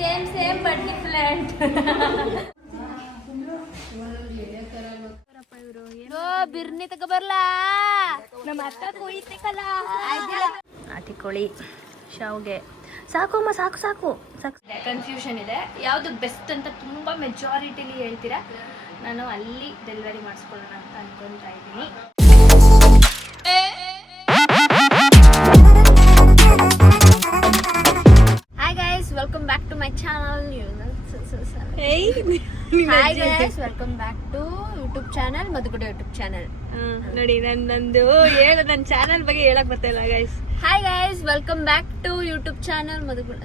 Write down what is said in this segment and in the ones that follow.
Same but different. ಬಿರ್ನಿ ತಗ ಬರ್ಲಾ ನಮ್ಮ ಅತ್ತ ಕೊಯ್ತಿಕಲ್ಲ ನಾಟಿ ಕೋಳಿ ಶಾವ್ಗೆ ಸಾಕಮ್ಮ ಸಾಕು ಕನ್ಫ್ಯೂಷನ್ ಇದೆ ಯಾವುದು ಬೆಸ್ಟ್ ಅಂತ ತುಂಬಾ ಮೆಜಾರಿಟಿಲಿ ಹೇಳ್ತೀರಾ. ನಾನು ಅಲ್ಲಿ ಡೆಲಿವರಿ ಮಾಡಿಸ್ಕೊಳ್ಳೋಣ ಅಂತ ಅನ್ಕೊಂತಾ ಇದ್ದೀನಿ. Hi guys, welcome back to my channel. Hi guys, welcome back to YouTube channel, Madhugowda YouTube channel. ನೋಡಿ ನಂದು ಹೇಳು, ನನ್ನ ಚಾನಲ್ ಬಗ್ಗೆ ಹೇಳಕ್ ಬರ್ತಾ ಇಲ್ಲ guys. Hi guys, welcome back to YouTube channel Madhugowda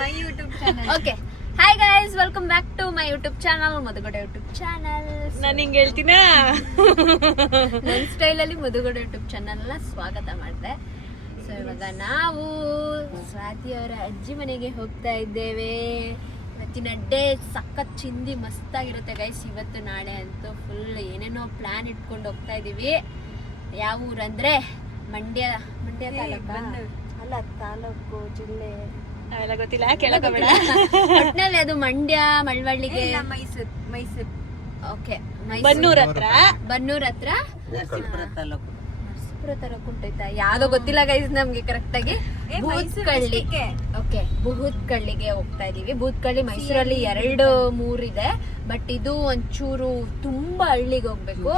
my YouTube channel. Okay, hi guys, welcome back to my YouTube channel, Madhugowda YouTube channel. ನಾನು ಹಿಂಗೆ ಹೇಳ್ತೀನಾ? ನನ್ನ ಸ್ಟೈಲಲ್ಲಿ ಮಧುಗುಡ ಯೂಟ್ಯೂಬ್ ಚಾನಲ್ನ ಸ್ವಾಗತ ಮಾಡಿದೆ. ಸೊ ಇವಾಗ ನಾವು ಸ್ವಾತಿ ಅವರ ಅಜ್ಜಿ ಮನೆಗೆ ಹೋಗ್ತಾ ಇದ್ದೇವೆ. ಇವತ್ತಿನ ಡೇ ಸಖತ್ ಚಿಂದಿ ಮಸ್ತಾಗಿರುತ್ತೆ ಗೈಸ್. ಇವತ್ತು ನಾಳೆ ಅಂತೂ ಫುಲ್ ಏನೇನೋ ಪ್ಲಾನ್ ಇಟ್ಕೊಂಡು ಹೋಗ್ತಾ ಇದೀವಿ. ಯಾವ ಊರಂದ್ರೆ ಮಂಡ್ಯ ತಾಲೂಕು ಅಲ್ಲ, ತಾಲೂಕು ಜಿಲ್ಲೆ ಅವೆಲ್ಲ ಗೊತ್ತಿಲ್ಲ, ಕೇಳಕೋಬೇಡ. ಒಟ್ನಲ್ಲಿ ಅದು ಮಂಡ್ಯ ಮಳವಳ್ಳಿಗೆ ಮೈಸೂರು. ಓಕೆ, ಬನ್ನೂರ್ ಹತ್ರ ನರಸೀಪುರ ತಾಲೂಕು ಉಂಟೈತಾ, ಯಾವ್ದೋ ಗೊತ್ತಿಲ್ಲ ಗೈಸ್ ನಮ್ಗೆ ಕರೆಕ್ಟ್ ಆಗಿ. ಬೂತ್ಕಳ್ಳಿ, ಓಕೆ, ಬೂತ್ಕಳ್ಳಿಗೆ ಹೋಗ್ತಾ ಇದೀವಿ. ಬೂತ್ಕಳ್ಳಿ ಮೈಸೂರಲ್ಲಿ 2-3 ಇದೆ, ಬಟ್ ಇದು ಒಂಚೂರು ತುಂಬಾ ಹಳ್ಳಿಗೆ ಹೋಗ್ಬೇಕು.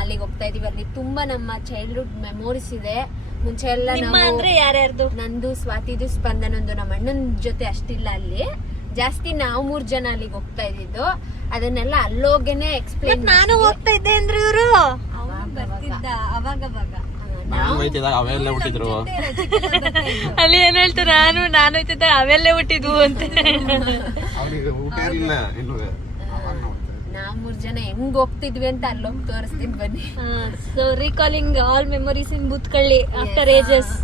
ಅಲ್ಲಿಗೆ ಹೋಗ್ತಾ ಇದೀವಿ. ಅಲ್ಲಿ ತುಂಬಾ ನಮ್ಮ ಚೈಲ್ಡ್ಹುಡ್ ಮೆಮೊರೀಸ್ ಇದೆ. ಮುಂಚೆ ಎಲ್ಲ ಅಂದ್ರೆ ಯಾರ್ಯಾರ್ದು? ನಂದು, ಸ್ವಾತಿದು, ಸ್ಪಂದನೊಂದು. ನಮ್ಮ ಅಣ್ಣನ ಜೊತೆ ಅಷ್ಟಿಲ್ಲ ಅಲ್ಲಿ, ಜಾಸ್ತಿ ನಾವು 3 ಜನ ಅಲ್ಲಿಗೆ ಹೋಗ್ತಾ ಇದ್ದಿದ್ದು. ಅದನ್ನೆಲ್ಲ ಅಲ್ಲೋಗೇನೆ ಎಕ್ಸ್ಪ್ಲೇನ್. ನಾನು ಹೋಗ್ತಾ ಇದ್ದೆ ಅಂದ್ರೆ ಇವರು ಬರ್ತಿದ್ದ ಅವಾಗ ಅವೆಲ್ಲ ಹುಟ್ಟಿದ್ರು. ಅಲ್ಲಿ ಏನ್ ಹೇಳ್ತಾರೆ, ನಾನು ಹೋಯ್ತಿದ್ದೆ ಅವೆಲ್ಲೇ ಹುಟ್ಟಿದ್ವು ಅಂತ. ನಾವ್ 3 ಜನ ಹೆಂಗ್ ಹೋಗ್ತಿದ್ವಿ ಅಂತ ಅಲ್ಲೋಗಿ ತೋರಿಸ್ತೀನಿ ಬನ್ನಿ. ಸೊ ರೀಕಾಲಿಂಗ್ ಆಲ್ ಮೆಮೊರೀಸ್ ಇನ್ ಬೂತ್ಕಳ್ಳಿ ಆಫ್ಟರ್ ಏಜಸ್.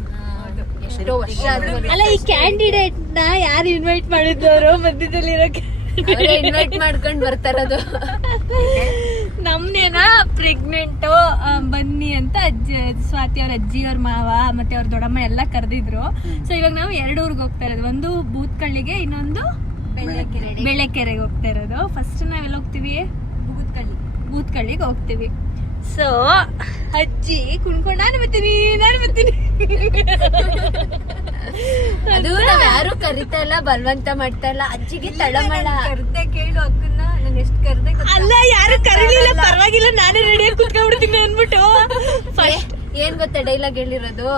ಎಷ್ಟೋ ವರ್ಷ ಆದ್ಮೇಲೆ. ಅಲ್ಲ, ಈ ಕ್ಯಾಂಡಿಡೇಟ್ ನ ಯಾರು ಇನ್ವೈಟ್ ಮಾಡಿದ್ದವರು ಮಧ್ಯದಲ್ಲಿ ಇರೋಕೆ? ಇನ್ವೈಟ್ ಮಾಡ್ಕೊಂಡ್ ಬರ್ತಾರದು. ನಮ್ನೇನ ಪ್ರೆಗ್ನೆಂಟ್ ಬನ್ನಿ ಅಂತ ಸ್ವಾತಿ ಅವ್ರ ಅಜ್ಜಿ, ಅವ್ರ ಮಾವ ಮತ್ತೆ ಅವ್ರ ದೊಡ್ಡಮ್ಮ ಎಲ್ಲ ಕರೆದಿದ್ರು. ಸೊ ಇವಾಗ ನಾವು 2 ಊರಿಗೆ ಹೋಗ್ತಾ ಇರೋದು. ಒಂದು ಬೂತ್ಕಳ್ಳಿಗೆ, ಇನ್ನೊಂದು ಬೆಳೆಕೆರೆಗೆ ಹೋಗ್ತಾ ಇರೋದು. ಫಸ್ಟ್ ನಾವೆಲ್ಲ ಹೋಗ್ತೀವಿ, ಬೂತ್ಕಳ್ಳಿಗೆ ಹೋಗ್ತೀವಿ. ಸೊ ಅಜ್ಜಿ ಕುಣ್ಕೊಂಡು ನಾನು ಬರ್ತೀನಿ ಅದು ನಾವ್ ಯಾರು ಕರಿತಾ ಇಲ್ಲ, ಬಲವಂತ ಮಾಡ್ತಾ ಇಲ್ಲ. ಅಜ್ಜಿಗೆ ತಳಮಳ ಕರ್ದೆ ಕೇಳು ಅಕ್ಕನ್ನ, ನಾನು ಎಷ್ಟು ಕರ್ದೆ ಅಲ್ಲ, ಯಾರು ಕರೀಲಿಲ್ಲ, ಪರವಾಗಿಲ್ಲ, ನಾನೇ ರೆಡಿಯಾಗಿ ಕುತ್ಕೊಂಡ್ಬಿಡ್ತೀನಿ ಅಂದ್ಬಿಟ್ಟು. ಏನ್ ಗೊತ್ತಾ ಡೈಲಾಗ್ ಹೇಳಿರೋದು?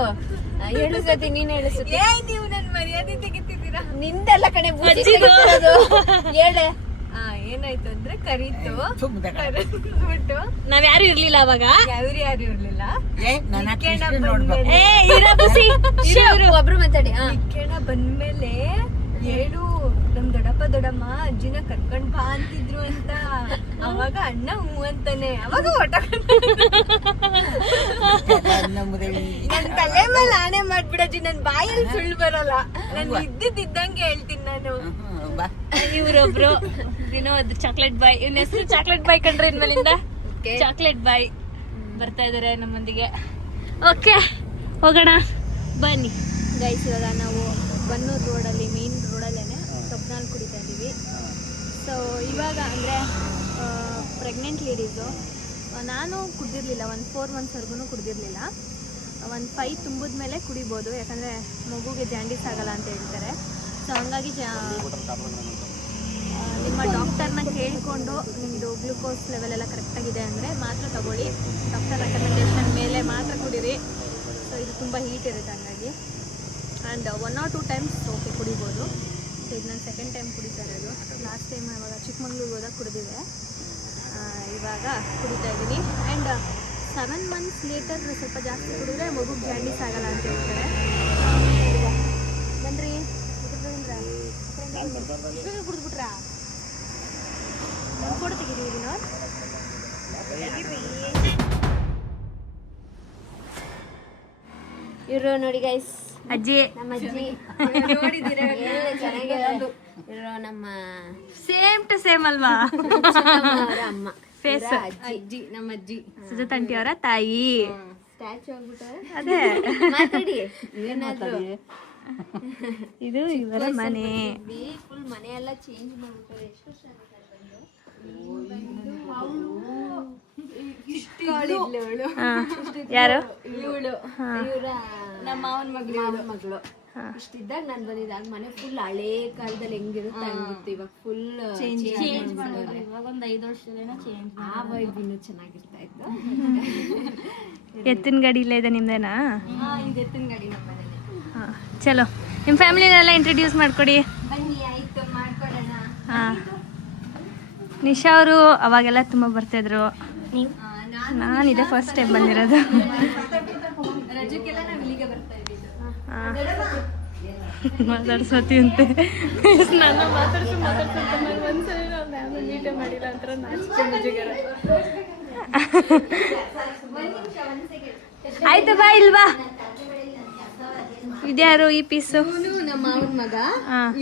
ಹೇಳು ಸತಿ, ನೀನ್ ಹೇಳು ಸತಿ. ನೀವು ನನ್ ಮರ್ಯಾದೆ ತೆಗಿತಿದ್ದೀರಾ? ನಿಂದೆಲ್ಲ ಕಡೆ ಹೇಳೆ. ಏನಾಯ್ತು ಅಂದ್ರೆ ಕರೀತು, ನಾವ್ ಯಾರು ಇರ್ಲಿಲ್ಲ ಅವಾಗ, ಯಾರು ಇರ್ಲಿಲ್ಲ. ಒಬ್ರು ಮಾತಾಡಿ. ಬಂದ್ಮೇಲೆ ಹೇಳು, ನಮ್ ದೊಡ್ಡಮ್ಮ ಅಜ್ಜಿನ ಕರ್ಕೊಂಡ್ ಬಾ ಅಂತಿದ್ರು ಅಂತ. ಅವಾಗ ಅಣ್ಣ ಹೂ ಅಂತಾನೆ. ಅವಾಗ ನನ್ ತಲೆ ಮೇಲೆ ಆಣೆ ಮಾಡ್ಬಿಡಜ್ಜಿ, ನನ್ ಬಾಯಲ್ಲಿ ಸುಳ್ಳು ಬರಲ್ಲ. ನಾನು ಇದ್ದಂಗೆ ಹೇಳ್ತೀನಿ ನಾನು. ಇವ್ರೊಬ್ರು ವಿನೋದ್ ಚಾಕ್ಲೇಟ್ ಬಾಯ್, ಇವ್ನ ಹೆಸರು ಚಾಕ್ಲೇಟ್ ಬಾಯ್ ಕಂಡ್ರೆ ಇನ್ಮೇಲಿಂದ ಚಾಕ್ಲೇಟ್ ಬಾಯ್ ಬರ್ತಾ ಇದಾರೆ ನಮ್ಮೊಂದಿಗೆ. ಓಕೆ, ಹೋಗೋಣ ಬನ್ನಿ ಗೈಸ್. ಇವಾಗ ನಾವು ಬನ್ನೂರು ರೋಡಲ್ಲಿ, ಮೇನ್ ರೋಡಲ್ಲೇನೆ ಕಬ್ನಾಲ್ ಕುಡಿತಾ ಇದ್ದೀವಿ. ಸೊ ಇವಾಗ ಅಂದರೆ ಪ್ರೆಗ್ನೆಂಟ್ ಲೇಡೀಸು, ನಾನು ಕುಡಿದಿರಲಿಲ್ಲ, 4 ಮಂತ್ಸ್ವರೆಗೂ ಕುಡಿದಿರಲಿಲ್ಲ. 5 ತುಂಬಿದ ಮೇಲೆ ಕುಡಿಬೋದು, ಯಾಕಂದರೆ ಮಗುಗೆ ಜಾಂಡೀಸ್ ಆಗಲ್ಲ ಅಂತ ಹೇಳ್ತಾರೆ. ಸೊ ಹಂಗಾಗಿ ನಿಮ್ಮ ಡಾಕ್ಟರ್ನ ಕೇಳಿಕೊಂಡು ನಿಮ್ಮದು ಗ್ಲೂಕೋಸ್ ಲೆವೆಲ್ ಎಲ್ಲ ಕರೆಕ್ಟಾಗಿದೆ ಅಂದರೆ ಮಾತ್ರ ತಗೊಳ್ಳಿ. ಡಾಕ್ಟರ್ ರೆಕಮೆಂಡೇಷನ್ ಮೇಲೆ ಮಾತ್ರ ಕುಡೀರಿ. ಸೊ ಇದು ತುಂಬ ಹೀಟ್ ಇರುತ್ತೆ, ಹಂಗಾಗಿ. ಆ್ಯಂಡ್ 1 or 2 ಟೈಮ್ಸ್ ಓಕೆ ಕುಡಿಬೋದು. ಸೊ ಇದು ನಾನು 2nd ಟೈಮ್ ಕುಡಿತಾ ಇರೋದು. ಲಾಸ್ಟ್ ಟೈಮ್ ಇವಾಗ ಚಿಕ್ಕಮಂಗ್ಳೂರಿಗೆ ಹೋದಾಗ ಕುಡಿದಿದೆ, ಇವಾಗ ಕುಡಿತಾ ಇದ್ದೀನಿ. ಆ್ಯಂಡ್ 7 ಮಂತ್ಸ್ ಲೇಟರ್ ಸ್ವಲ್ಪ ಜಾಸ್ತಿ ಕುಡಿದ್ರೆ ಮಗುಗೆ ಜಾಂಡೀಸ್ ಆಗಲ್ಲ ಅಂತ ಹೇಳ್ತಾರೆ. ಬನ್ರಿ, ಕುಡಿದ್ಬಿಟ್ರಾ? ನಾನು ಫೋಟೋ ತೆಗಿದೀವಿ ನಾವು. ಇವರು ನೋಡಿ ಗೈಸ್, ಅಜ್ಜಿ, ನಮ್ಮ ಅಜ್ಜಿ ನೋಡಿದ್ದೀರಾ? ಚೆನ್ನಾಗಿರೋದು ಇರೋ ನಮ್ಮ ಸೇಮ್ ಟು ಸೇಮ್ ಅಲ್ವಾ? ಅಮ್ಮ ಫೇಸ್ ಅಜ್ಜಿ, ನಮ್ಮ ಅಜ್ಜಿ ಸುಜಾತಂಟಿ ಅವರ ತಾಯಿ. ಸ್ಟ್ಯಾಚು ಆಗ್ಬಿಟ್ಟಾರೆ. ಅದೇ ಮಾತಾಡಿ ಏನಾದ್ರು. ಇದು ಇವರ ಮನೆ. ಫುಲ್ ಮನೆ ಎಲ್ಲ ಚೇಂಜ್ ಮಾಡ್ಬಿಟ್ಟಾರೆ. ಎಷ್ಟು ವರ್ಷ ಯಾರು? ಇವರ ನಮ್ಮ ಮಾವನ ಮಗಳು ಇಷ್ಟಿದ್ದಾಗ ನಾನು ಬಂದಿದ್ದೆ. ಆಗ ಮನೆ ಫುಲ್ ಹಳೇ ಕಾಲದಲ್ಲಿ ಹೆಂಗಿರುತ್ತೆ ಹಂಗಿತ್ತು. ಇವಾಗ ಫುಲ್ ಚೇಂಜ್ ಮಾಡಿದ್ರೆ ಇವಾಗ ಒಂದು 5 ವರ್ಷದಲ್ಲೇ ಚೇಂಜ್. ಆ ವೈಬ್ ಇನ್ನೂ ಚೆನ್ನಾಗಿರ್ತಾ ಇತ್ತು. ಎತ್ತಿನ ಗಾಡಿ ಇಲ್ಲೇ ಇದೆ ನಿಮ್ದೇನಾ? ಇದು ಎತ್ತಿನ ಗಾಡಿ ನಮ್ಮ ಮನೇಲಿ. ಹಾಂ, ಚಲೋ. ನಿಮ್ಮ ಫ್ಯಾಮಿಲಿನೆಲ್ಲ ಇಂಟ್ರಡ್ಯೂಸ್ ಮಾಡಿಕೊಡಿ. ಬನ್ನಿ, ಆಯ್ತು, ಮಾಡ್ಕೊಡೋಣ. ಹಾಂ, ನಿಶಾ ಅವರು ಅವಾಗೆಲ್ಲ ತುಂಬ ಬರ್ತಾಯಿದ್ರು. ನಾನು ಇದೇ ಫಸ್ಟ್ ಟೈಮ್ ಬಂದಿರೋದು. ರಜಕ್ಕೆಲ್ಲ ನಾವು ಇಲ್ಲಿಗೆ ಬರ್ತಾ ಇದ್ದಿದ್ದು. ಮಾತಾಡ್ಸತಿ ಅಂತೆ. ನನ್ನ ಮಾತಾಡ್ಸು ನಾನು ಒಂದ್ಸರಿ ನಾನು ಮೀಟೇ ಮಾಡಿಲ್ಲ ಅಂತ ನಾಚಿಕೆ ಮುಜುಗರ. ಆಯ್ತು ಬಾ, ಇಲ್ವಾ? ಇದ್ಯಾರು ಈ ಪೀಸು? ನಮ್ಮ ಮಾವನ ಮಗ,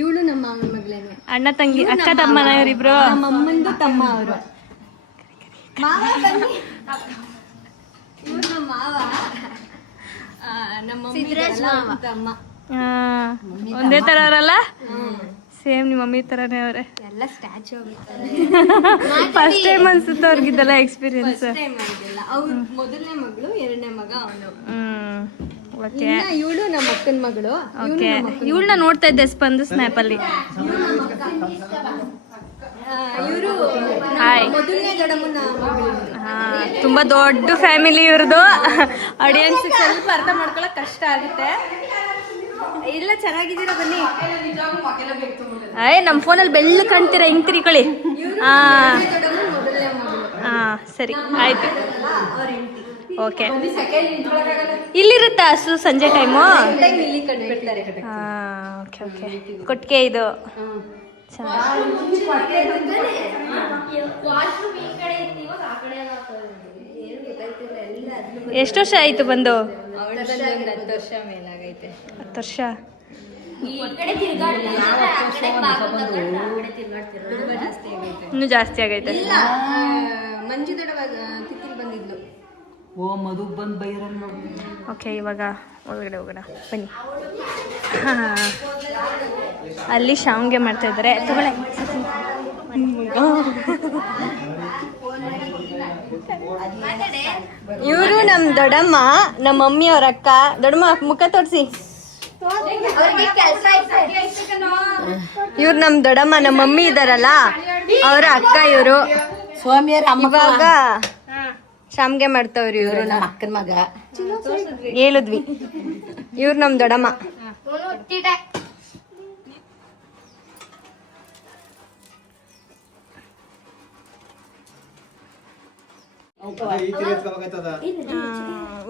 ಇವಳು ನಮ್ಮ ಮಾವನ ಮಗಳೇನೆ. ಅಣ್ಣ ತಂಗಿ, ಅಕ್ಕ ತಮ್ಮನ ಇವರಿಬ್ರು? ನಮ್ಮ ಅಮ್ಮಂದು ತಮ್ಮ ಅವರು. ಇವ್ರು ನಮ್ಮ ಮಾವ, ನಮ್ಮ ತಮ್ಮ. ಒಂದೇ ತರ ಅವರಲ್ಲ? ಸೇಮ್ ನಿಮ್ಮ ಮಮ್ಮಿ ತರನೇ ಅವರೇ. ಎಲ್ಲ ಸ್ಟ್ಯಾಚು ಫಸ್ಟ್ ಟೈಮ್ ಅನ್ಸುತ್ತೆ ಅವ್ರಿಗಿದ್ದೆಲ್ಲ ಎಕ್ಸ್ಪೀರಿಯನ್ಸ್. ಅವ್ರ ಮೊದಲನೇ ಮಗಳು, ಎರಡನೇ ಮಗ ಅವನು. ಓಕೆ, ಇವಳು ನಮ್ಮ ಅಕ್ಕನ ಮಗಳು. ಓಕೆ, ಇವಳನ್ನ ನೋಡ್ತಾ ಇದ್ದೆ ಸ್ಪಂದು ಸ್ನ್ಯಾಪ್ ಅಲ್ಲಿ. ಇವರು ಹಾಯ್. ಮೊದಲನೇ ದೊಡ್ಡಮ್ಮನ ಮಗಳು. ತುಂಬಾ ದೊಡ್ಡ ಫ್ಯಾಮಿಲಿ ಇವ್ರದ್ದು. ಆಡಿಯನ್ಸ್ ಸ್ವಲ್ಪ ಅರ್ಥ ಮಾಡ್ಕೊಳಕ್ ಕಷ್ಟ ಆಗುತ್ತೆ. ಇಲ್ಲ, ಚೆನ್ನಾಗಿದ್ದೀರಾ, ಬನ್ನಿ. ನಮ್ಮ ಫೋನಲ್ಲಿ ಬೆಳ್ಳ ಕಾಣ್ತೀರಾ, ಹಿಂಗ್ ತಿರ್ಕೊಳ್ಳಿ. ಮೊದಲನೇ ಮಗಳು. ಸರಿ, ಆಯ್ತು. ಓಕೆ, ಇಲ್ಲಿರುತ್ತಾ ಹಸು ಸಂಜೆ ಟೈಮು? ಇಲ್ಲಿ ಕಟ್ಬಿಡ್ತಾರೆ. ಓಕೆ ಓಕೆ, ಕೊಟ್ಟಿಗೆ ಇದು ಎಷ್ಟು ವರ್ಷ ಆಯ್ತು ಬಂದು? 10 ವರ್ಷ ಮೇಲಾಗೈತೆ. 10 ವರ್ಷ. ಇನ್ನೂ ಜಾಸ್ತಿ ಆಗೈತೆ. ಮಂಜು ದೊಡ್ಡ ಕಿತ್ತಿಲ್ ಬಂದಿದ್ಲು. ಓಕೆ, ಇವಾಗ ಒಳಗಡೆ ಹೋಗೋಣ ಬನ್ನಿ. ಅಲ್ಲಿ ಶಾವಿಗೆ ಮಾಡ್ತಾ ಇದ್ದಾರೆ. ತಗೊಳ್ಳೆ. ಇವರು ನಮ್ ದೊಡ್ಡಮ್ಮ, ನಮ್ಮ ಮಮ್ಮಿ ಅವ್ರ ಅಕ್ಕ. ದೊಡ್ಡಮ್ಮ ಮುಖ ತೋರಿಸಿ. ಇವ್ರು ನಮ್ ದೊಡ್ಡಮ್ಮ, ನಮ್ಮ ಮಮ್ಮಿ ಇದಾರಲ್ಲ ಅವ್ರ ಅಕ್ಕ. ಇವರು ಇವಾಗ ಶಾಮ್ಗೆ ಮಾಡ್ತಾವ್ರಿ. ಇವ್ರು ನಮ್ಮ ಅಕ್ಕನ ಮಗ. ಹೇಳಿದ್ವಿ. ಇವ್ರು ನಮ್ ದೊಡ್ಡಮ್ಮ.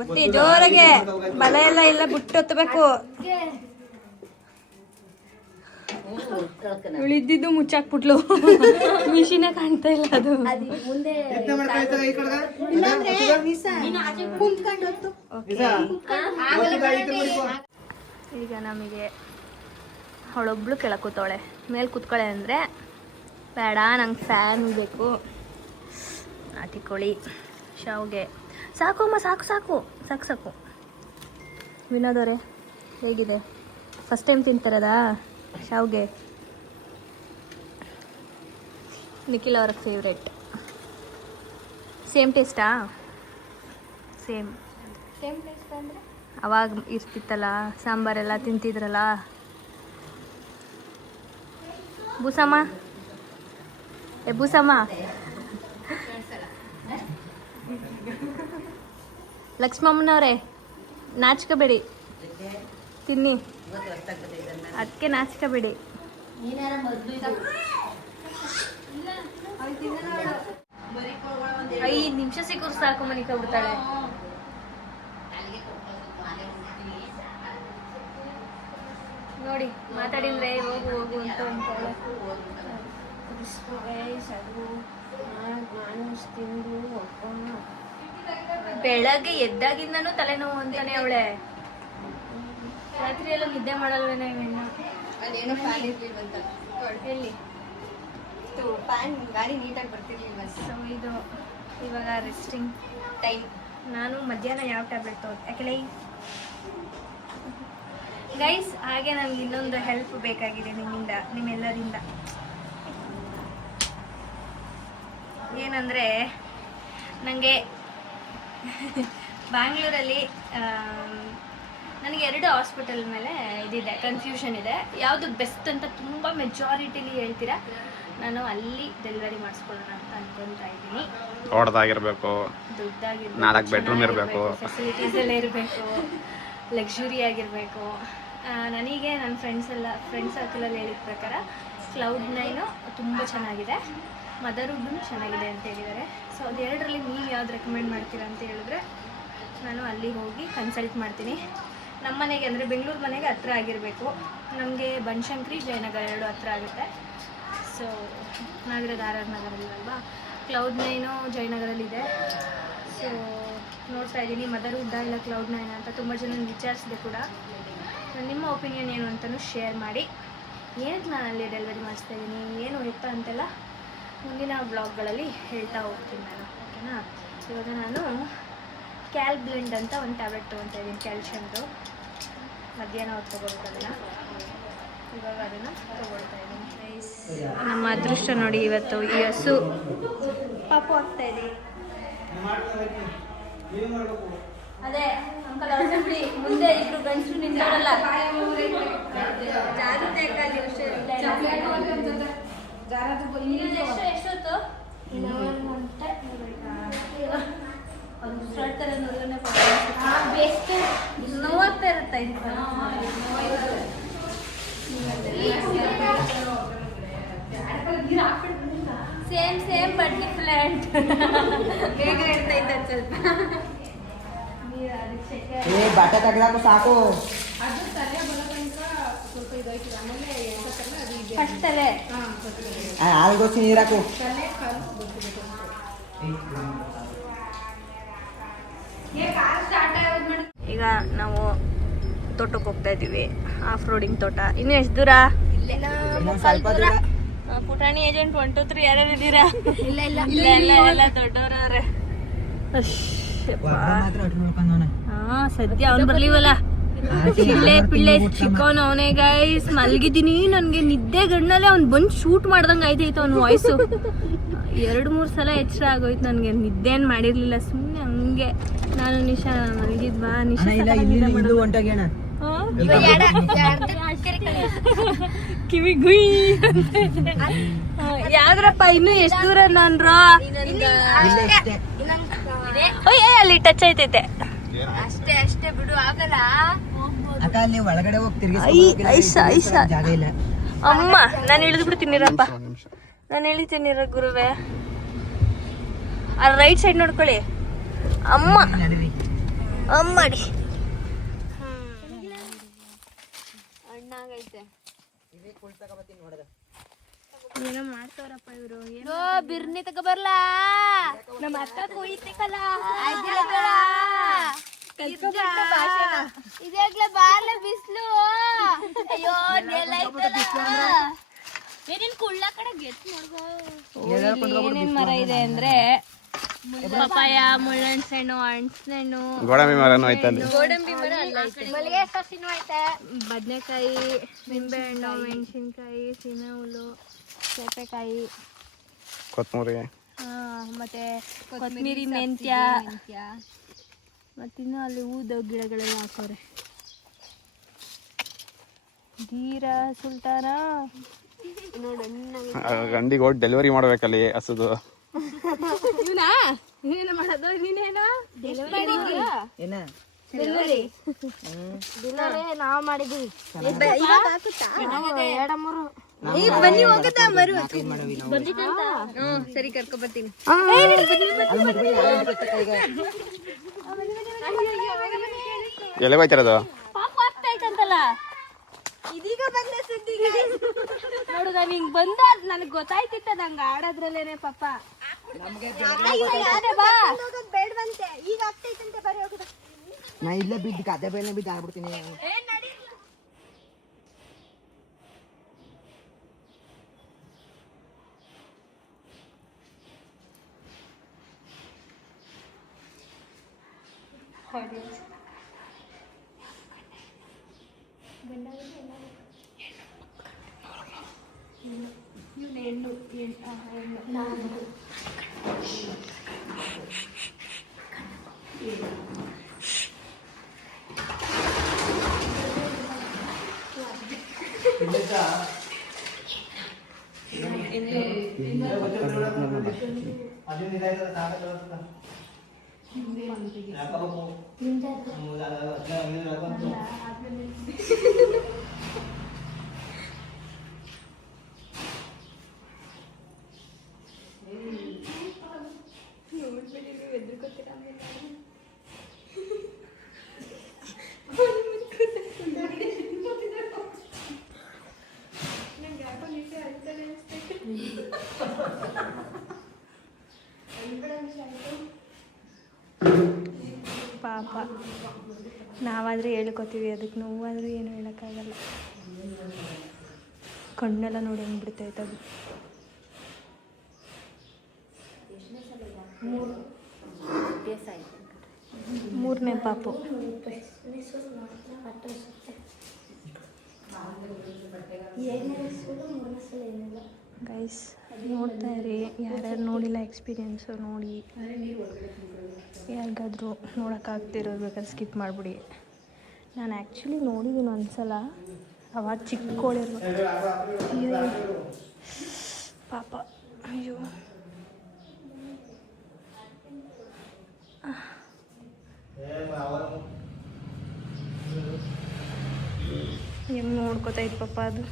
ಒತ್ತಿ ಜೋರಾಗೆ, ಬಲ ಎಲ್ಲ ಇಲ್ಲ ಬಿಟ್ಟು ಒತ್ತಬೇಕು. ಉಳಿದಿದ್ದು ಮುಚ್ಚಾಕ್ಬಿಟ್ಲು. ಮಿಷಿನ ಕಾಣ್ತಾ ಇಲ್ಲ ಅದು. ಈಗ ನಮಗೆ ಅವಳೊಬ್ಳು ಕೆಳಗೆ ಕೂತವಳೆ. ಮೇಲೆ ಕೂತ್ಕೊಳ್ಳೆ ಅಂದರೆ ಬೇಡ, ನಂಗೆ ಫ್ಯಾನ್ ಬೇಕು. ಹಾಕಿಕೊಳ್ಳಿ ಶಾವ್ಗೆ. ಸಾಕು ಅಮ್ಮ, ಸಾಕು ಸಾಕು ಸಾಕು ಸಾಕು. ವಿನೋದ್ ಅವರೇ, ಹೇಗಿದೆ? ಫಸ್ಟ್ ಟೈಮ್ ತಿಂತಾರದಾ ಶಾವ್ಗೆ? ನಿಖಿಲ್ ಅವ್ರ ಫೇವ್ರೆಟ್. ಸೇಮ್ ಟೇಸ್ಟಾ? ಸೇಮ್ ಟೇಸ್ಟ್ ಅಂದರೆ ಅವಾಗ ಇರ್ತಿತ್ತಲ್ಲ, ಸಾಂಬಾರೆಲ್ಲ ತಿಂತಿದ್ರಲ್ಲ. ಬೂಸಮ್ಮ, ಬೂಸಮ್ಮ. ಲಕ್ಷ್ಮಮ್ಮನವ್ರೆ, ನಾಚ್ಕೋಬೇಡಿ, ತಿನ್ನಿ. ಅದಕ್ಕೆ ನಾಚ್ಕೋಬೇಡಿ. 5 ನಿಮಿಷ ಸಿಕ್ಕರು ಸಾಕು, ಮನಿಕ ಬಿಡ್ತಾಳೆ. ನೋಡಿ, ಮಾತಾಡಿದ್ರೆ ಹೋಗು ಹೋಗು ಅಂತ ಅಂತಾಳೆ. ಬೆಳಗ್ಗೆ ಎದ್ದಾಗಿಂದನೂ ತಲೆನೋವು ಅಂತಾನೆ ಅವಳೆ. ರಾತ್ರಿ ಎಲ್ಲ ನಿದ್ದೆ ಮಾಡಲ್ವೇನೋ ಇವೆಣ್ಣು. ಅದೇನೋ ಫ್ಯಾನ್ ಇರ್ಲಿಲ್ವಂತ. ಎಲ್ಲಿ ಫ್ಯಾನ್ ಗಾಡಿ ನೀಟಾಗಿ ಬರ್ತಿರ್ಲಿಲ್ವ. ಸೊ ಇದು ಇವಾಗ ರೆಸ್ಟಿಂಗ್ ಟೈಮ್. ನಾನು ಮಧ್ಯಾಹ್ನ ಯಾವ ಟ್ಯಾಬ್ಲೆಟ್ ತಗೊಂಡೆ? ಯಾಕೆಲೆ ಗೈಸ್ ಹಾಗೆ ನನಗೆ ಇನ್ನೊಂದು ಹೆಲ್ಪ್ ಬೇಕಾಗಿದೆ ನಿಮ್ಮೆಲ್ಲರಿಂದ. ಏನಂದರೆ ನನಗೆ ಬ್ಯಾಂಗ್ಳೂರಲ್ಲಿ ನನಗೆ 2 ಹಾಸ್ಪಿಟಲ್ ಮೇಲೆ ಇದಿದೆ, ಕನ್ಫ್ಯೂಷನ್ ಇದೆ. ಯಾವುದು ಬೆಸ್ಟ್ ಅಂತ ತುಂಬ ಮೆಜಾರಿಟಿಲಿ ಹೇಳ್ತೀರಾ, ನಾನು ಅಲ್ಲಿ ಡೆಲಿವರಿ ಮಾಡಿಸ್ಕೊಳ್ಳೋಣ ಅಂತ ಅನ್ಕೊತಾ ಇದ್ದೀನಿ. ದೊಡ್ಡದಾಗಿರ್ಬೇಕು, ದುಡ್ಡಾಗಿರ್ಬೇಕು, 4 ಬೆಡ್ರೂಮ್ ಇರಬೇಕು, ಫೆಸಿಲಿಟೀಸ್ ಎಲ್ಲ ಇರಬೇಕು, ಲಕ್ಸುರಿ ಆಗಿರಬೇಕು. ನನಗೆ ನನ್ನ ಫ್ರೆಂಡ್ ಸರ್ಕಲಲ್ಲಿ ಹೇಳಿದ ಪ್ರಕಾರ Cloud9 ತುಂಬ ಚೆನ್ನಾಗಿದೆ, ಮದರ್ವುಡ್ಡು ಚೆನ್ನಾಗಿದೆ ಅಂತ ಹೇಳಿದ್ದಾರೆ. ಸೊ ಅದೆರಡರಲ್ಲಿ ನೀವು ಯಾವ್ದು ರೆಕಮೆಂಡ್ ಮಾಡ್ತೀರಾ ಅಂತ ಹೇಳಿದ್ರೆ ನಾನು ಅಲ್ಲಿ ಹೋಗಿ ಕನ್ಸಲ್ಟ್ ಮಾಡ್ತೀನಿ. ನಮ್ಮ ಮನೆಗೆ ಅಂದರೆ ಬೆಂಗಳೂರು ಮನೆಗೆ ಹತ್ರ ಆಗಿರಬೇಕು. ನಮಗೆ ಬನಶಂಕರಿ, ಜಯನಗರ 2 ಹತ್ರ ಆಗುತ್ತೆ. ಸೊ ನಾವಿರೋದು RR ನಗರದಲ್ವಾ, Cloud9 ಜಯನಗರಲ್ಲಿದೆ. ಸೊ ನೋಡ್ತಾ ಇದ್ದೀನಿ ಮದರ್ವುಡ್ಡ ಇಲ್ಲ Cloud9 ಅಂತ. ತುಂಬ ಜನ ವಿಚಾರಿಸಿದೆ ಕೂಡ. ನಿಮ್ಮ ಒಪಿನಿಯನ್ ಏನು ಅಂತಲೂ ಶೇರ್ ಮಾಡಿ. ಏನಕ್ಕೆ ನಾನು ಅಲ್ಲಿ ಡೆಲಿವರಿ ಮಾಡಿಸ್ತಾ ಇದ್ದೀನಿ, ಏನು ಎತ್ತ ಅಂತೆಲ್ಲ ಮುಂದಿನ ಬ್ಲಾಗ್ಗಳಲ್ಲಿ ಹೇಳ್ತಾ ಹೋಗ್ತೀನಿ ನಾನು, ಓಕೆನಾ? ಇವಾಗ ನಾನು ಕ್ಯಾಲ್ಬ್ಲೆಂಡ್ ಅಂತ ಒಂದು ಟ್ಯಾಬ್ಲೆಟ್ ತೊಗೊತಾ ಇದ್ದೀನಿ, ಕ್ಯಾಲ್ಶಿಯಮ್ದು. ಮಧ್ಯಾಹ್ನ ಹೊತ್ತು ತೊಗೊಳ್ಬೇಕು ಅದನ್ನು. ಇವಾಗ ಅದನ್ನು ತೊಗೊಳ್ತಾ ಇದ್ದೀನಿ. ನಮ್ಮ ಅದೃಷ್ಟ ನೋಡಿ, ಇವತ್ತು ಈ ಹಸು ಪಾಪು ಆಗ್ತಾ ಇದೆ. ಅದೇ ಅಂಕಲ್ ಅವಸಂಬಳಿ ಮುಂದೆ ಇಬ್ರು ಗಂಡಸರು ನಿಂತವರಲ್ಲ, ಜಾಗ್ರತೆ ಅಕ್ಕ, ಎಷ್ಟೊತ್ತು ನೋವಾಗ್ತಾ ಇರುತ್ತೆ. Same but different. ಬೇಗ ಇರ್ತಾ ಇದ್ದ ಸ್ವಲ್ಪ ಬಾಟ ತೆಗ್ದಾಕು ಸಾಕು. ಕಟ್ತಾರೆ ಹಾಲ್ಗೊಚ್ಚಿ ನೀರಾಕು. ಈಗ ನಾವು ತೋಟಕ್ಕೆ ಹೋಗ್ತಾ ಇದ್ದೀವಿ, ಆಫ್ ರೋಡಿಂಗ್ ತೋಟ. ಇನ್ನು ಎಷ್ಟು ದೂರ? ಸ್ವಲ್ಪ ದೂರ. ಪುಟಾಣಿ ಏಜೆಂಟ್ 1 2 3 ಯಾರು ಇದ್ದೀರಾ? ಇಲ್ಲ ದೊಡ್ಡವ್ರವ್ರೆ. ಸದ್ಯ ಅವ್ನು ಬರ್ಲಿವಲ್ಲ, ಪಿಳ್ಳೆ ಚಿಕ್ಕವನು ಅವನೇ ಗೈಸ್. ಮಲ್ಗಿದ್ದೀನಿ, ನನ್ಗೆ ನಿದ್ದೆ ಗಣ್ಣಲ್ಲೇ ಅವ್ನು ಬಂದು ಶೂಟ್ ಮಾಡ್ದಂಗೆ ಆಯ್ತೈತೆ ಅವ್ನ ವಾಯ್ಸು. 2-3 ಸಲ ಎಚ್ಚರ ಆಗೋಯ್ತು ನನಗೆ. ನಿದ್ದೆ ಏನು ಮಾಡಿರ್ಲಿಲ್ಲ, ಸುಮ್ಮನೆ ಹಂಗೆ ನಾನು ನಿಶಾ ಮಲಗಿದ್ವಾ. ನಿಶಾ ಕಿವಿ ಗುಯ್ ಯಾವ್ದ್ರಪ್ಪ. ಇನ್ನು ಎಷ್ಟು ದೂರ ನಾನ್ರು? ಅಲ್ಲಿ ಟಚ್ ಆಯ್ತೈತೆ ಅಷ್ಟೇ ಬಿಡು, ಆಗಲ್ಲ. ಒಳಗಡೆ ಹೋಗ್ತಿರ್ಗಿ ಜಾಗ ಇಲ್ಲ. ಅಮ್ಮ ನಾನು ಇಳಿದು ಬಿಡ್ತೀನಿರಪ್ಪ, ನಾನು ಇಳಿತೀನಿರ ಗುರುವೆ. ಆ ರೈಟ್ ಸೈಡ್ ನೋಡ್ಕೊಳ್ಳಿ ಅಮ್ಮ. ಅಮ್ಮಡಿ ಅಣ್ಣಾಗೈತೆ. ಏನೋ ಮಾಡ್ತಾವ್ರಪ್ಪ ಇವರು. ಏನೋ ಬಿರ್ನಿ ತಗೋಬರ್ಲ, ನಮ್ಮ ಅಕ್ಕ ಕೊಯ್ತಕ್ಕಲ್ಲ. ಇದಾಗ್ಲೇ ಬಾರ್ಲ ಬಿಸ್ಲು. ಅಯ್ಯೋ ನೆಲ ಏನೇನ್ ಕುಳ್ಳ ಕಡೆ ಗೆಟ್ ನೋಡ್ಗೋ. ಏನೇನ್ ಮರ ಇದೆ ಅಂದ್ರೆ ಪಪಾಯ, ಮುಳ್ಳಹಣ್ಣು, ಹಣ್ಣು, ಗೋಡಂಬಿ ಮರನೂ ಐತೆ ಅಲ್ಲಿ. ಗೋಡಂಬಿ ಮರ ಐತೆ, ಬದನೆಕಾಯಿ, ನಿಂಬೆಹಣ್ಣು, ಮೆಣಸಿನ್ಕಾಯಿ, ಸೀಮೆ ಹುಲ್ಲು, ಸೌತೆಕಾಯಿ, ಕೊತ್ತಂಬರಿ, ಮತ್ತೆ ಕೊತ್ತಂಬರಿ, ಮೆಂತ್ಯ, ಮತ್ತಿನ್ನು ಅಲ್ಲಿ ಊದ ಗಿಡಗಳೆಲ್ಲ ಹಾಕೋರೆ. ಗೀರ ಸುಲ್ತಾನ ಗಂಡಿಗೆ ಹೋಗಿ ಡೆಲಿವರಿ ಮಾಡ್ಬೇಕಲ್ಲಿ ಹಸುದು. ಇವನಾ ನೀನೇನ ಮಾಡೋದು? ನೀನೇನೋ ನಾವು ಮಾಡಿದ್ವಿ. ಬನ್ನಿ ಹೋಗುತ್ತಾ ಮರು ಸರಿ ಕರ್ಕೊ ಬರ್ತೀನಿ. ಎಲ್ಲಿ ಹೋಯ್ತಿರೋದು? ಪಾಪ ಆಗ್ತಾ ಐತಂತಲ್ಲ, ಇದೀಗ ಬಂದ ಸುದ್ದಿ ನೋಡು. ನಾನು ಹಿಂಗ್ ಬಂದ ನನಗೆ ಗೊತ್ತಾಯ್ತಿತ್ತ ನಂಗೆ ಆಡೋದ್ರಲ್ಲೇನೆ ಪಾಪ. ಬೇಡವಂತೆ ಈಗ ಆಗ್ತೈತಂತೆ. ಬರೀ ಹೋಗುದ ನಾ ಇಲ್ಲೇ ಬಿದ್ದು ಅದೇ ಬೇನೆ ಬಿದ್ದು ಆಗ್ಬಿಡ್ತೀನಿ. ಪಾಪ ನಾವಾದರೆ ಹೇಳ್ಕೊತೀವಿ, ಅದಕ್ಕೆ ನೋವಾದರೂ ಏನು ಹೇಳೋಕ್ಕಾಗಲ್ಲ. ಕಣ್ಣೆಲ್ಲ ನೋಡಿ ಹೆಂಗೆ ಬಿಡ್ತೈತೆ ಅದು. ಮೂರನೇ ಪಾಪು. ಗೈಸ್ ನೋಡ್ತಾ ಇರಿ, ಯಾರ್ಯಾರು ನೋಡಿಲ್ಲ ಎಕ್ಸ್ಪೀರಿಯೆನ್ಸು ನೋಡಿ. ಯಾರಿಗಾದ್ರೂ ನೋಡೋಕ್ಕಾಗ್ತಿರೋದು ಬೇಕಾದ್ರೆ ಸ್ಕಿಪ್ ಮಾಡಿಬಿಡಿ. ನಾನು ಆ್ಯಕ್ಚುಲಿ ನೋಡಿದ್ದೀನಿ ಒಂದ್ಸಲ, ಅವಾಗ ಚಿಕ್ಕೋಳಿರು. ಪಾಪ ಅಯ್ಯೋ ಹೆಂಗೆ ನೋಡ್ಕೋತೈತೆ ಪಾಪ ಅದು.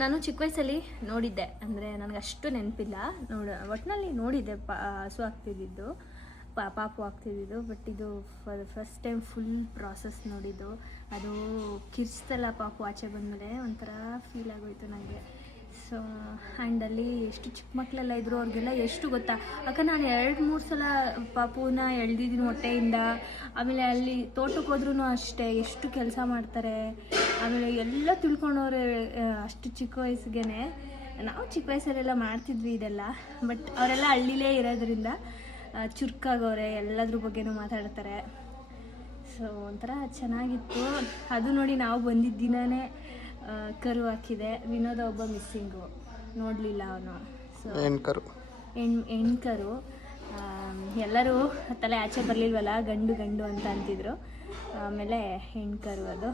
ನಾನು ಚಿಕ್ಕ ವಯಸ್ಸಲ್ಲಿ ನೋಡಿದ್ದೆ, ಅಂದರೆ ನನಗೆ ಅಷ್ಟು ನೆನಪಿಲ್ಲ. ಒಟ್ಟಿನಲ್ಲಿ ನೋಡಿದ್ದೆ ಹಸು ಆಗ್ತಿದ್ದಿದ್ದು, ಪಾಪು ಆಗ್ತಿದ್ದಿದ್ದು. ಬಟ್ ಇದು ಫಸ್ಟ್ ಟೈಮ್ ಫುಲ್ ಪ್ರಾಸೆಸ್ ನೋಡಿದ್ದು. ಅದು ಕಿರ್ಸ್ತಲ್ಲ ಪಾಪು ಆಚೆ ಬಂದಮೇಲೆ ಒಂಥರ ಫೀಲ್ ಆಗೋಯ್ತು ನನಗೆ. ಸೊ ಆ್ಯಂಡ್ ಅಲ್ಲಿ ಎಷ್ಟು ಚಿಕ್ಕ ಮಕ್ಕಳೆಲ್ಲ ಇದ್ರು, ಅವ್ರಿಗೆಲ್ಲ ಎಷ್ಟು ಗೊತ್ತಾ. ಯಾಕೆ ನಾನು 2-3 ಸಲ ಪಾಪುನ ಎಳ್ದಿದ್ದೀನಿ ಹೊಟ್ಟೆಯಿಂದ. ಆಮೇಲೆ ಅಲ್ಲಿ ತೋಟಕ್ಕೆ ಹೋದ್ರೂ ಅಷ್ಟೇ ಎಷ್ಟು ಕೆಲಸ ಮಾಡ್ತಾರೆ. ಆಮೇಲೆ ಎಲ್ಲ ತಿಳ್ಕೊಂಡವ್ರೆ ಅಷ್ಟು ಚಿಕ್ಕ ವಯಸ್ಸಿಗೆ. ನಾವು ಚಿಕ್ಕ ವಯಸ್ಸಲ್ಲೆಲ್ಲ ಮಾಡ್ತಿದ್ವಿ ಇದೆಲ್ಲ. ಬಟ್ ಅವರೆಲ್ಲ ಹಳ್ಳಿಲೇ ಇರೋದ್ರಿಂದ ಚುರುಕಾಗವ್ರೆ, ಎಲ್ಲದ್ರ ಬಗ್ಗೆನೂ ಮಾತಾಡ್ತಾರೆ. ಸೊ ಒಂಥರ ಚೆನ್ನಾಗಿತ್ತು. ಅದು ನೋಡಿ ನಾವು ಬಂದಿದ್ದ ದಿನವೇ ಕರು ಹಾಕಿದೆ. ವಿನೋದ ಒಬ್ಬ ಮಿಸ್ಸಿಂಗು, ನೋಡಲಿಲ್ಲ ಅವನು. ಸೊ ಹೆಣ್ಕರು. ಎಲ್ಲರೂ ತಲೆ ಆಚೆ ಬರಲಿಲ್ವಲ್ಲ, ಗಂಡು ಅಂತ ಅಂತಿದ್ರು. ಆಮೇಲೆ ಹೆಣ್ಕರು ಅದು.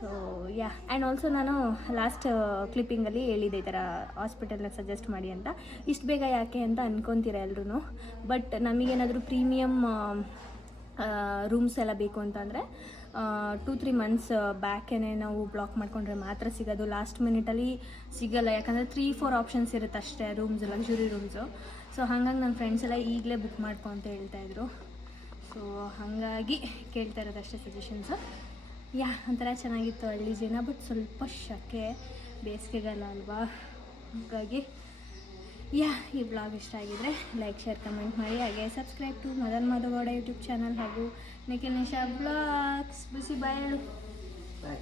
ಸೊ ಯಾ ಆ್ಯಂಡ್ ಆಲ್ಸೋ ನಾನು ಲಾಸ್ಟ್ ಕ್ಲಿಪ್ಪಿಂಗಲ್ಲಿ ಹೇಳಿದ್ದೆ ಈ ಥರ ಹಾಸ್ಪಿಟಲ್ನ ಸಜೆಸ್ಟ್ ಮಾಡಿ ಅಂತ. ಇಷ್ಟು ಬೇಗ ಯಾಕೆ ಅಂತ ಅನ್ಕೊತೀರ ಎಲ್ರೂ. ಬಟ್ ನಮಗೇನಾದರೂ ಪ್ರೀಮಿಯಮ್ ರೂಮ್ಸ್ ಎಲ್ಲ ಬೇಕು ಅಂತಂದರೆ 2-3 ಮಂತ್ಸ್ ಬ್ಯಾಕೇನೆ ನಾವು ಬ್ಲಾಕ್ ಮಾಡ್ಕೊಂಡ್ರೆ ಮಾತ್ರ ಸಿಗೋದು. ಲಾಸ್ಟ್ ಮಿನಿಟಲ್ಲಿ ಸಿಗಲ್ಲ, ಯಾಕಂದರೆ 3-4 ಆಪ್ಷನ್ಸ್ ಇರುತ್ತೆ ಅಷ್ಟೇ ರೂಮ್ಸ್, ಲಕ್ಸುರಿ ರೂಮ್ಸು. ಸೊ ಹಾಗಾಗಿ ನನ್ನ ಫ್ರೆಂಡ್ಸ್ ಎಲ್ಲ ಈಗಲೇ ಬುಕ್ ಮಾಡ್ಕೊ ಅಂತ ಹೇಳ್ತಾಯಿದ್ರು. ಸೊ ಹಾಗಾಗಿ ಕೇಳ್ತಾ ಇರೋದು ಅಷ್ಟೇ ಸಜೆಷನ್ಸು. ಯಾ ಒಂಥರ ಚೆನ್ನಾಗಿತ್ತು ಹಳ್ಳಿ ಜೀವನ, ಬಟ್ ಸ್ವಲ್ಪ ಶಕೆ, ಬೇಸಿಗೆಗಾಲ ಅಲ್ವಾ, ಹಾಗಾಗಿ ಯಾ ಈ ಬ್ಲಾಗ್ ಇಷ್ಟ ಆಗಿದ್ರೆ ಲೈಕ್, ಶೇರ್, ಕಮೆಂಟ್ ಮಾಡಿ. ಹಾಗೆ subscribe to Madan Madhavagowda YouTube channel ಹಾಗೂ ನಿಖಿಲ್ ನಿಶಾ ಬ್ಲಾಗ್ಸ್. ಬಿಸಿ ಬಾಯ್ ಹೇಳು. ಬಾಯ್.